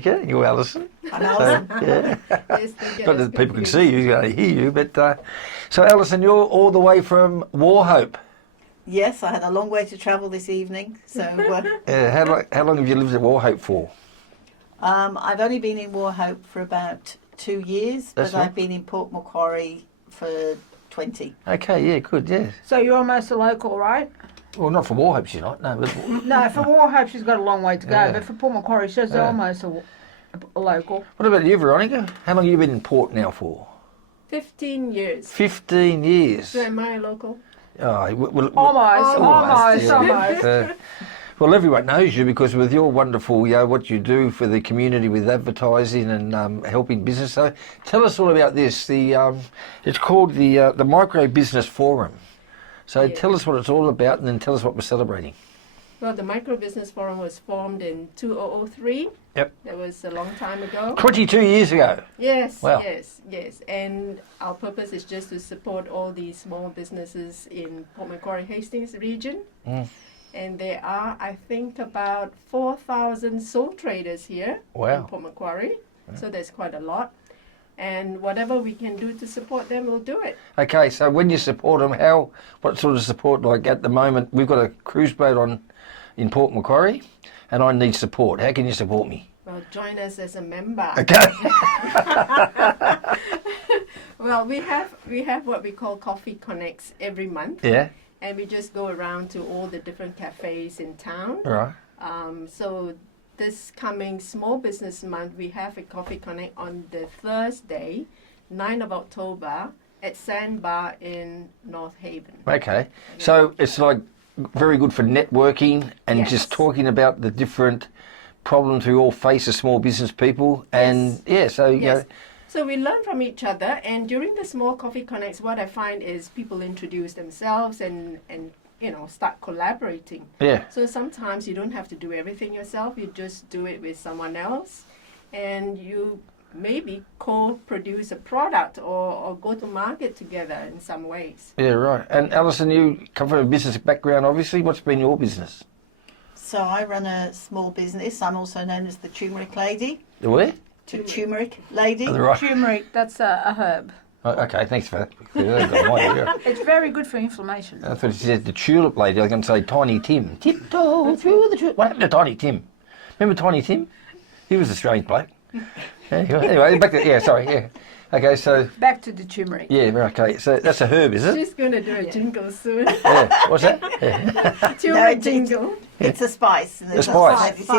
Veronica. You're Alison. I'm Elsa. Yeah. Yes, they get Not us that people can confused. see you, you can't hear you. But so, Alison, you're all the way from Warhope. Yes, I had a long way to travel this evening. So How long have you lived at Warhope for? I've only been in Warhope for about 2 years, That's but all. I've been in Port Macquarie for 20. Okay, yeah, good, yeah. So you're almost a local, right? Well, not for Warhope, she's not. No, but No, for Warhope she's got a long way to go, Yeah. but for Port Macquarie she's Yeah. almost a local. what about you, Veronica? How long have you been in Port now for? 15 years. 15 years. So am I a local? Oh, Almost. well, everyone knows you because with your wonderful, what you do for the community with advertising and helping business. So, tell us all about this. It's called the Micro Business Forum. So, Yeah. tell us what it's all about, and then tell us what we're celebrating. Well, the Micro Business Forum was formed in 2003. Yep. That was a long time ago. 22 years ago. Yes, Wow. yes. And our purpose is just to support all these small businesses in Port Macquarie Hastings region. Mm. And there are, I think, about 4,000 sole traders here in Wow. Port Macquarie. So that's quite a lot. And whatever we can do to support them, we'll do it. Okay, so when you support them, what sort of support? Like at the moment, we've got a cruise boat in Port Macquarie, and I need support. How can you support me? Well, join us as a member. Okay. Well, we have what we call Coffee Connects every month. Yeah. And we just go around to all the different cafes in town. Right. So this coming Small Business Month, we have a Coffee Connect on the Thursday, 9th of October, at Sandbar in North Haven. Okay. So it's like very good for networking and Yes. just talking about the different problems we all face as small business people. And so Yes. So we learn from each other, and during the Small Coffee Connects, what I find is people introduce themselves and start collaborating. yeah. So sometimes you don't have to do everything yourself, you just do it with someone else, and you maybe co-produce a product or go to market together in some ways. Yeah, right. And Alison, you come from a business background, obviously. What's been your business? So I run a small business. I'm also known as the turmeric lady. The where? The turmeric lady. Oh, the right. Turmeric, that's a herb. Oh, okay, thanks for that. Yeah, got my idea. It's very good for inflammation. I thought you said the tulip lady. I was going to say Tiny Tim. Tiptoe through the tulip. What happened to Tiny Tim? Remember Tiny Tim? He was a strange bloke. Anyway, back to yeah. Okay, so Back to the turmeric. yeah, okay. So that's a herb, is it? She's going to do a jingle soon. Yeah. What's that? Yeah. Turmeric jingle. It's a spice. And there's spice. It is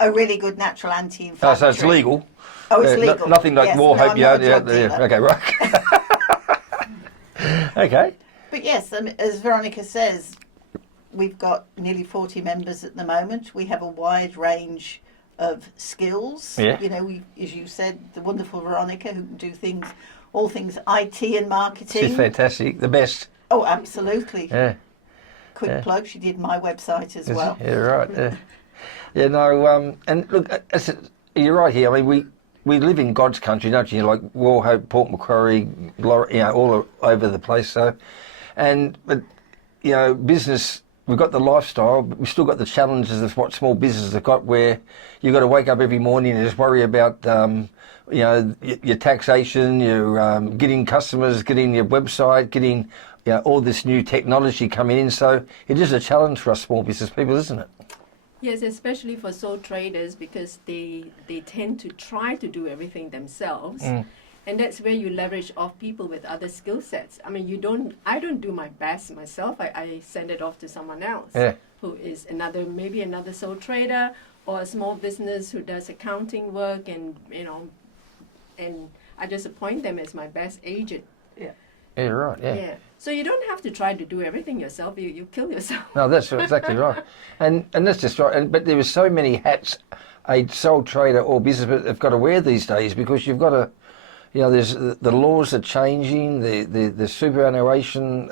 a really good natural Oh, anti-inflammatory. so it's legal. Oh, it's legal. Nothing like Yes, Warhope. no, I'm not a drug Yeah. dealer. Okay, right. Okay. But yes, as Veronica says, we've got nearly 40 members at the moment. We have a wide range of skills. Yeah. As you said, the wonderful Veronica who can do all things IT and marketing. She's fantastic. The best. Oh, absolutely. Yeah. Quick plug, she did my website as Is well. it? Yeah, right. Yeah. No. And look, you're right here. I mean, we live in God's country, don't you? Like Warhope, Port Macquarie, all over the place. So, but business. We've got the lifestyle, but we've still got the challenges of what small businesses have got, where you've got to wake up every morning and just worry about, your taxation, your getting customers, getting your website, getting all this new technology coming in. So it is a challenge for us small business people, isn't it? Yes, especially for sole traders, because they tend to try to do everything themselves. And that's where you leverage off people with other skill sets. I mean, I don't do my best myself. I send it off to someone else who is maybe another sole trader or a small business who does accounting work, and I just appoint them as my best agent. Yeah, right. Yeah. So you don't have to try to do everything yourself. You kill yourself. No, that's exactly right. And that's just right. But there are so many hats a sole trader or business have got to wear these days, because you've got to. There's the laws are changing, the superannuation,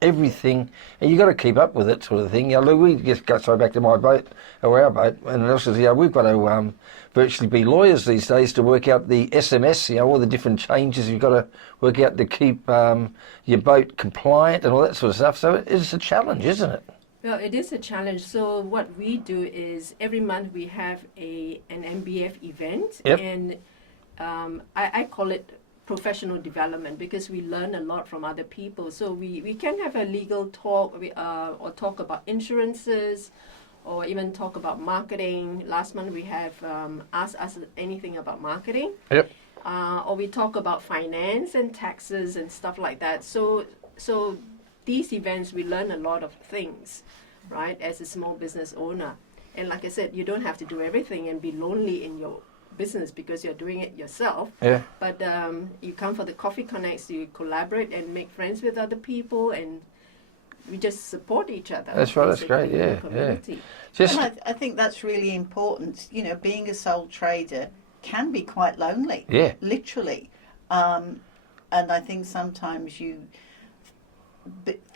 everything, and you've got to keep up with it, sort of thing. Look, we just go back to my boat, or our boat, and also, we've got to virtually be lawyers these days to work out the SMS, all the different changes you've got to work out to keep your boat compliant and all that sort of stuff. So it's a challenge, isn't it? Well, it is a challenge. So what we do is every month we have an MBF event, Yep. and I call it professional development because we learn a lot from other people. So we can have a legal talk or talk about insurances or even talk about marketing. Last month we have asked us anything about marketing. Yep. Or we talk about finance and taxes and stuff like that. So these events, we learn a lot of things, right, as a small business owner. And like I said, you don't have to do everything and be lonely in your business because you're doing it yourself. Yeah. But you come for the Coffee Connects, you collaborate and make friends with other people, and we just support each other. That's right, that's great, basically, in the yeah, community. Just And I think that's really important. You know, being a sole trader can be quite lonely. Yeah. Literally. And I think sometimes you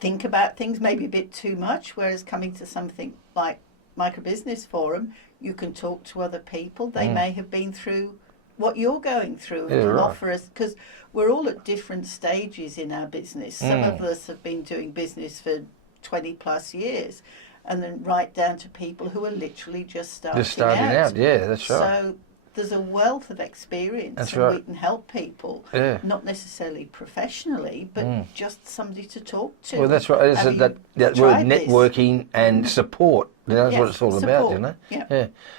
think about things maybe a bit too much, whereas coming to something like Micro Business Forum, you can talk to other people. They may have been through what you're going through and Yeah, can right. offer us, because we're all at different stages in our business. Some of us have been doing business for 20 plus years, and then right down to people who are literally just starting out. Yeah, that's right. So there's a wealth of experience, That's and right. we can help people, Yeah. not necessarily professionally, but just somebody to talk to. Well, that's right. It's Have that you word tried this? networking and support. You know, that's what Yes, it's all about, support. you know. Yeah.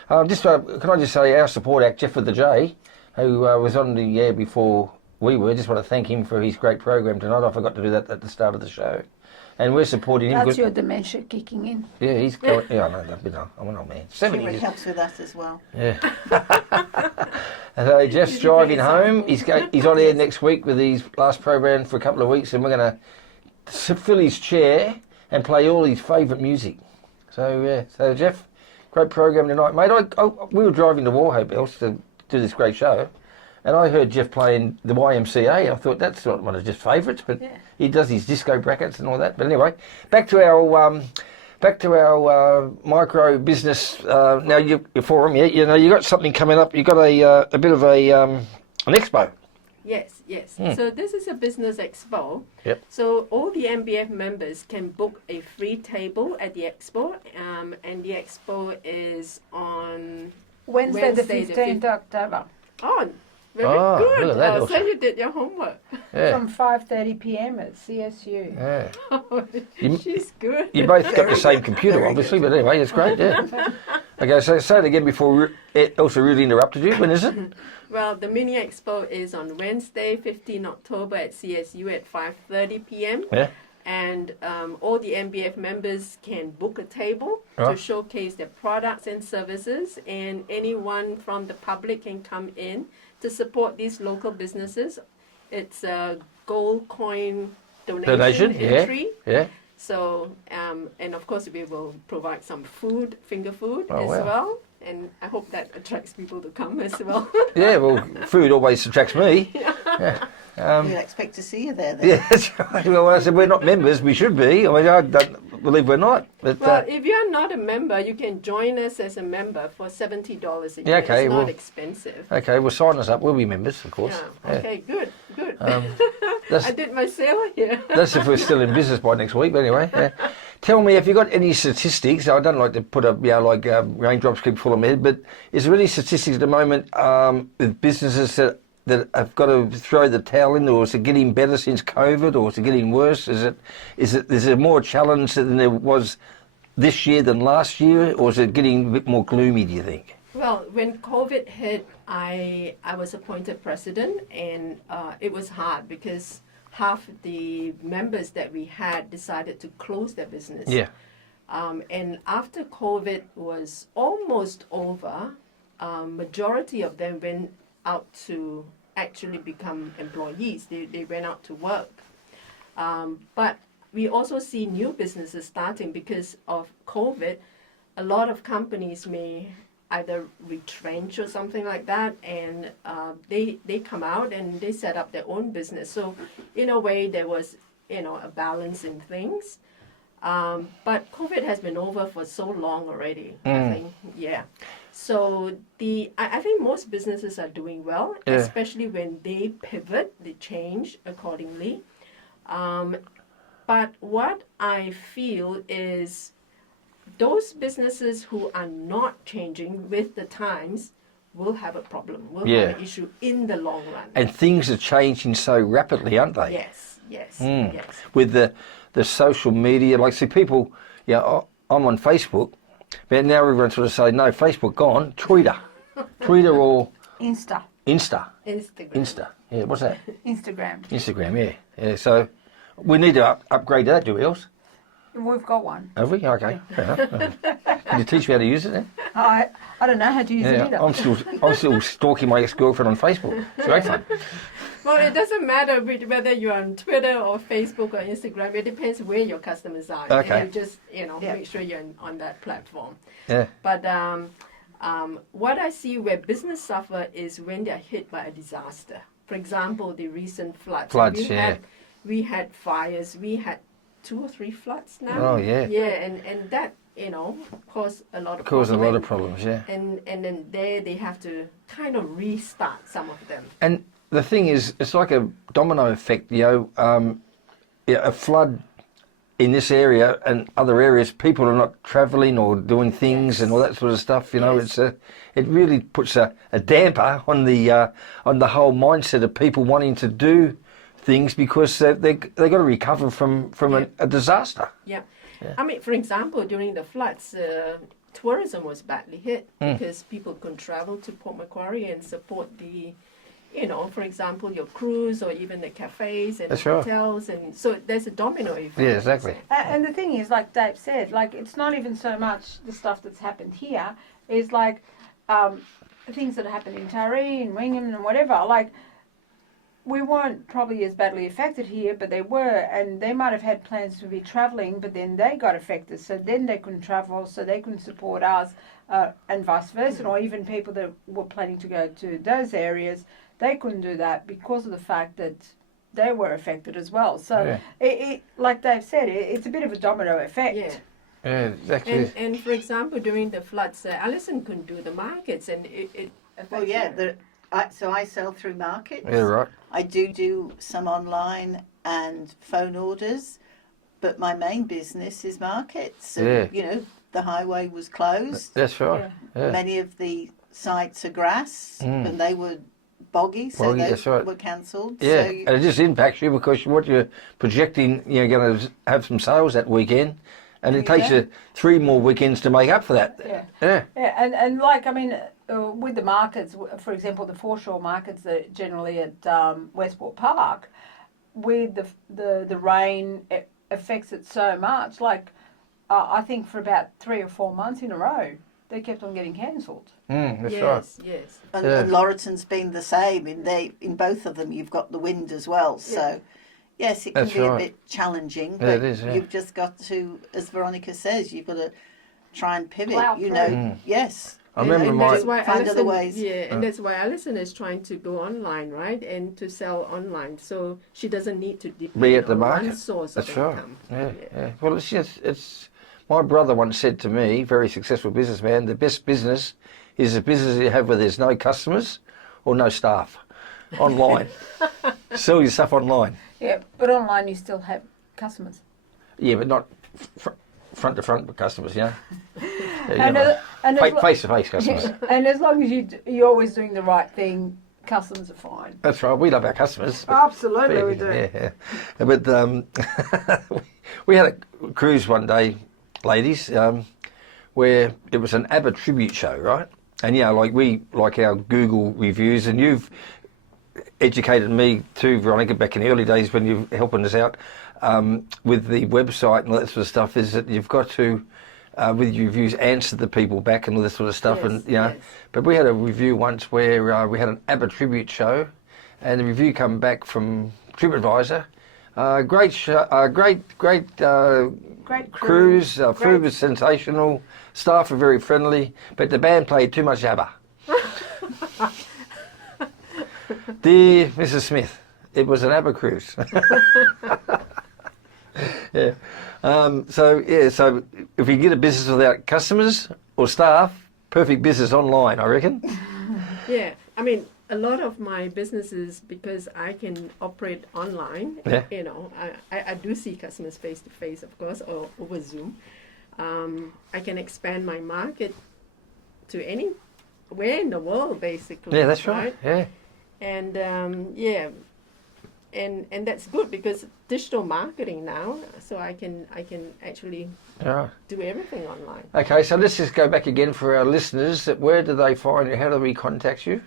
Yeah. Just can I just say our support act, Jeff with the J, who was on the air before we were. Just want to thank him for his great program tonight. I forgot to do that at the start of the show, and we're supporting him. That's good. your dementia kicking in. Yeah, he's going. Yeah, I know. I'm an old man. 70 Sure, it years. helps with that as well. Yeah. And so Jeff's Did you driving bring home. samples? He's on air next week with his last program for a couple of weeks, and we're going to fill his chair and play all his favourite music. So yeah. So Jeff, great program tonight, mate. We were driving to Warhope Else to do this great show, and I heard Jeff playing the YMCA. I thought that's not one of Jeff's favourites, but Yeah. he does his disco brackets and all that. But anyway, back to our micro business now. Your forum, yeah. You know, you got something coming up. You got a bit of an expo. Yes. So this is a business expo. Yep. So all the MBF members can book a free table at the expo, and the expo is on Wednesday the Wednesday the 15th October Oh, very Oh, good. look at that, So Elsa. you did your homework. Yeah. from 5:30 p.m. at CSU. Yeah. You- She's good. You both got the same computer, Very obviously, but anyway, it's great, yeah. Okay, so say it again before Elsa really interrupted you. When is it? Well, the mini expo is on Wednesday, 15 October at CSU at 5:30 p.m. Yeah. And all the MBF members can book a table to Right. showcase their products and services, and anyone from the public can come in to support these local businesses. It's a gold coin donation entry. Yeah. So, and of course, we will provide some food, finger food Oh, as wow. well. And I hope that attracts people to come as well. Yeah, well, food always attracts me. Yeah. We'll expect to see you there then. Yeah, that's right. Well, I said we're not members. We should be. I mean, I don't believe we're not. But Well, if you're not a member, you can join us as a member for $70 a year. Yeah, okay, It's not well- expensive. okay, well, sign us up. We'll be members, of course. Yeah. Okay, good. That's I did my sale here. that's if we're still in business by next week. But anyway, yeah. Tell me, have you got any statistics? I don't like to put up, raindrops keep falling on my head, but is there any statistics at the moment with businesses that have got to throw the towel in, or is it getting better since COVID, or is it getting worse? Is it more challenge than there was this year than last year, or is it getting a bit more gloomy, do you think? Well, when COVID hit, I was appointed president, and it was hard because half the members that we had decided to close their business. Yeah. And after COVID was almost over, majority of them went out to actually become employees. They went out to work. But we also see new businesses starting because of COVID. A lot of companies may either retrench or something like that, and they come out and they set up their own business. So in a way, there was a balance in things. But COVID has been over for so long already. I think, yeah. So I think most businesses are doing well, Yeah. especially when they pivot, they change accordingly. But what I feel is those businesses who are not changing with the times will have a problem, will Yeah. have an issue in the long run. And things are changing so rapidly, aren't they? Yes, yes, Mm. yes. With the social media, like, see, people, I'm on Facebook, but now everyone sort of say, no, Facebook gone, Twitter. Twitter or Insta. Insta. Instagram. Insta. Yeah, what's that? Instagram. Instagram, yeah. Yeah, so we need to upgrade that, do we, else? We've got one. Have we? Okay, fair enough. Can you teach me how to use it then? I don't know how to use it either. I'm still stalking my ex-girlfriend on Facebook. It's great fun. Well, it doesn't matter whether you're on Twitter or Facebook or Instagram. It depends where your customers are. Okay. And you just, Yeah. make sure you're on that platform. Yeah. But what I see where business suffer is when they're hit by a disaster. For example, the recent floods. Floods, We had fires. We had 2 or 3 floods now. Oh, yeah. Yeah, and that, caused a lot of Caused a lot of problems. problems, yeah. And then there they have to kind of restart some of them. And the thing is, it's like a domino effect, a flood in this area and other areas, people are not travelling or doing things and all that sort of stuff. Yes. It really puts a damper on the whole mindset of people wanting to do things because they've got to recover from a disaster. Yeah. Yeah. I mean, for example, during the floods, tourism was badly hit Mm. because people couldn't travel to Port Macquarie and support the, for example, your cruise or even the cafes and That's right. hotels. And so there's a domino effect. Yeah, exactly. And the thing is, like Dave said, like it's not even so much the stuff that's happened here. It's like things that happened in Taree and Wingham and whatever. Like we weren't probably as badly affected here, but they were, and they might have had plans to be travelling, but then they got affected, so then they couldn't travel, so they couldn't support us, and vice versa, or even people that were planning to go to those areas, they couldn't do that because of the fact that they were affected as well. So, Yeah. it like Dave said, it's a bit of a domino effect. Yeah. Yeah, exactly. And for example, during the floods, Alison couldn't do the markets, and it affects Well, yeah. her. So I sell through markets. Yeah, right. I do some online and phone orders, but my main business is markets. And, Yeah. the highway was closed. That's right. Yeah. Many of the sites are grass, Mm. and they were boggy, so Boggy, they that's right. were cancelled. Yeah, So and it just impacts you because what you're projecting, you're going to have some sales that weekend, and it takes you 3 more weekends to make up for that. Yeah. Yeah. Yeah, and like, I mean, with the markets, for example, the foreshore markets that generally at Westport Park, with the rain, it affects it so much. Like, I think for about 3 or 4 months in a row, they kept on getting cancelled. That's right. Yes. And Laurelton's been the same. In both of them, you've got the wind as well. So, yes, it can That's be a right. bit challenging. Yeah, But it is, yeah. you've just got to, as Veronica says, you've got to try and pivot. Plough You know, through. yes. I remember and my- that's why Find other Alison, ways. Yeah, and that's why Alison is trying to go online, right, and to sell online, so she doesn't need to depend Be at the on market. one source That's of right. income. Yeah. Well, it's just, my brother once said to me, very successful businessman, the best business is a business you have where there's no customers or no staff. Online. Sell your stuff online. Yeah, but online you still have customers. Yeah, but not front to front customers, Yeah, And as lo- face to face customers. and as long as you're always doing the right thing, customers are fine. That's right. We love our customers. Absolutely, we do. Yeah. But we had a cruise one day, ladies, where it was an ABBA tribute show, right? And like we like our Google reviews, and you've educated me too, Veronica, back in the early days when you're helping us out with the website and all that sort of stuff. Is that you've got to with your reviews answer the people back and all this sort of stuff, Yes, and yes. But we had a review once where we had an ABBA tribute show, and the review come back from TripAdvisor. Great show, great Great cruise. Food Great. was sensational. Staff were very friendly, but the band played too much ABBA. Dear Mrs. Smith, it was an ABBA cruise. Yeah. So if you get a business without customers or staff, perfect business online, I reckon. Yeah, I mean, a lot of my businesses, because I can operate online, Yeah. I do see customers face to face, of course, or over Zoom. I can expand my market to anywhere in the world, basically. Yeah, that's right. Yeah. And and that's good because digital marketing now, so I can actually Yeah. do everything online. Okay, so let's just go back again for our listeners. Where do they find you? How do we contact you?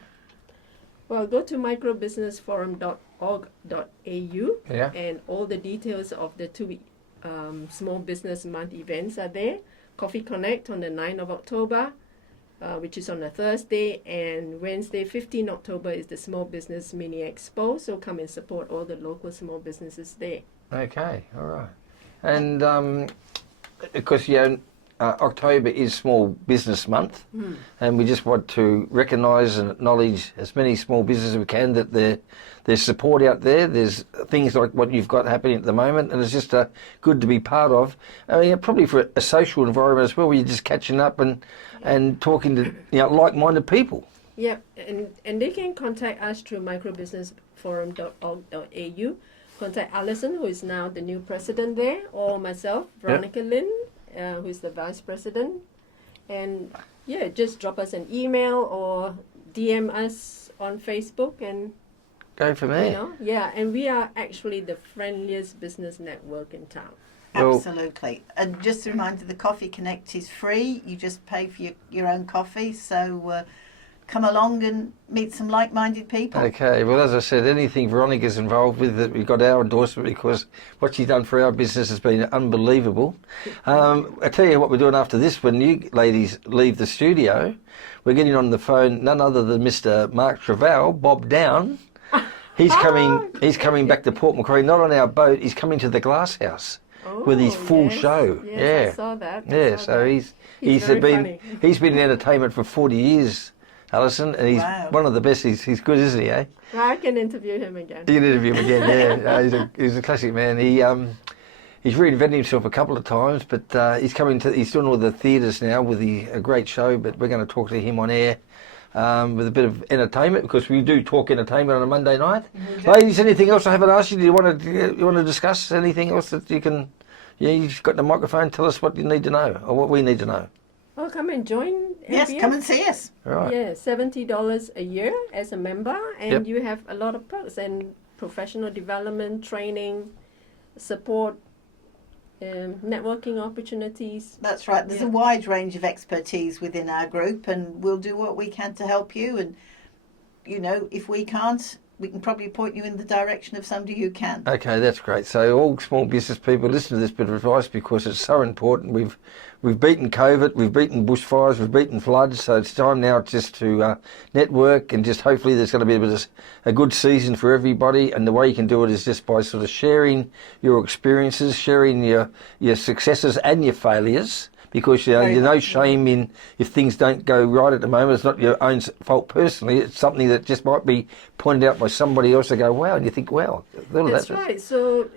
Well, go to microbusinessforum.org.au, Yeah. and all the details of the 2-week Small Business Month events are there. Coffee Connect on the 9th of October, which is on a Thursday, and Wednesday, 15 October, is the Small Business Mini Expo. So come and support all the local small businesses there. Okay, all right. And because October is Small Business Month, and we just want to recognise and acknowledge as many small businesses as we can that there's support out there. There's things like what you've got happening at the moment, and it's just good to be part of. I mean, probably for a social environment as well, where you're just catching up and talking to like-minded people. Yeah, and they can contact us through microbusinessforum.org.au. Contact Alison, who is now the new president there, or myself, Veronica Lynn, who is the vice president. And yeah, just drop us an email or DM us on Facebook and go from there. And we are actually the friendliest business network in town. Absolutely. And just a reminder, the Coffee Connect is free. You just pay for your own coffee. So come along and meet some like-minded people. Okay, well, as I said, anything Veronica's involved with, we've got our endorsement because what she's done for our business has been unbelievable. I tell you what we're doing after this, when you ladies leave the studio, we're getting on the phone none other than Mr. Mark Travail, Bob Down. He's coming back to Port Macquarie, not on our boat, he's coming to the Glass House with his full show. Yes, I saw that. He's been in entertainment for 40 years. Alison, and he's one of the best. He's good, isn't he? Eh? I can interview him again. You can interview him again. Yeah, he's a classic man. He's reinvented himself a couple of times, but he's doing all the theatres now with a great show. But we're going to talk to him on air with a bit of entertainment because we do talk entertainment on a Monday night. Ladies, anything else I haven't asked you? Do you want to discuss anything else that you can? Yeah, you've got the microphone. Tell us what you need to know or what we need to know. Oh, come and join. Yes, come and see us. Right. Yeah, $70 a year as a member, and you have a lot of perks and professional development, training, support, networking opportunities. That's right. There's a wide range of expertise within our group, and we'll do what we can to help you. And if we can't, we can probably point you in the direction of somebody who can. Okay, that's great. So all small business people, listen to this bit of advice because it's so important. We've beaten COVID, we've beaten bushfires, we've beaten floods, so it's time now just to network and just hopefully there's going to be a good season for everybody, and the way you can do it is just by sort of sharing your experiences, sharing your successes and your failures, because there's no shame in if things don't go right at the moment. It's not your own fault personally, it's something that just might be pointed out by somebody else to go, wow, and you think, wow. That's right. So,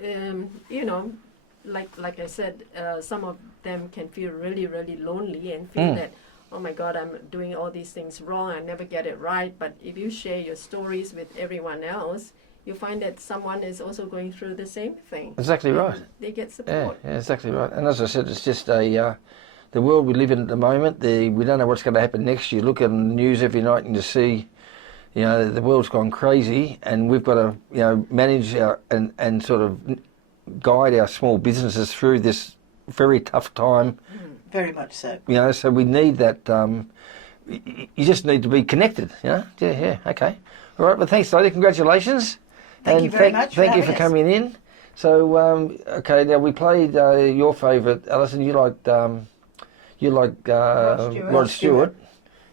like I said, some of them can feel really, really lonely and feel that, oh my God, I'm doing all these things wrong, I never get it right. But if you share your stories with everyone else, you find that someone is also going through the same thing. Exactly right. They get support. Yeah, exactly right. And as I said, it's just the world we live in at the moment. We don't know what's going to happen next year. Look at the news every night and you see, the world's gone crazy, and we've got to, manage and sort of guide our small businesses through this very tough time. Very much so. So we need that. You just need to be connected. Yeah. Okay. All right. Well, thanks, lady. Congratulations. Thank you very much. Thank you for coming in. So, okay. Now we played your favourite, Alison. You liked Rod Stewart.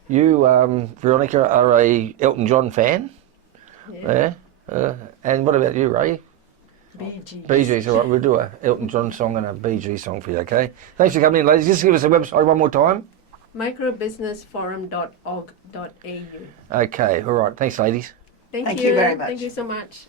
You, Veronica, are a Elton John fan. Yeah. And what about you, Ray? Bee Gees, all right. We'll do a Elton John song and a Bee Gees song for you, okay? Thanks for coming in, ladies. Just give us the website one more time. microbusinessforum.org.au. Okay, all right. Thanks, ladies. Thank you very much. Thank you so much.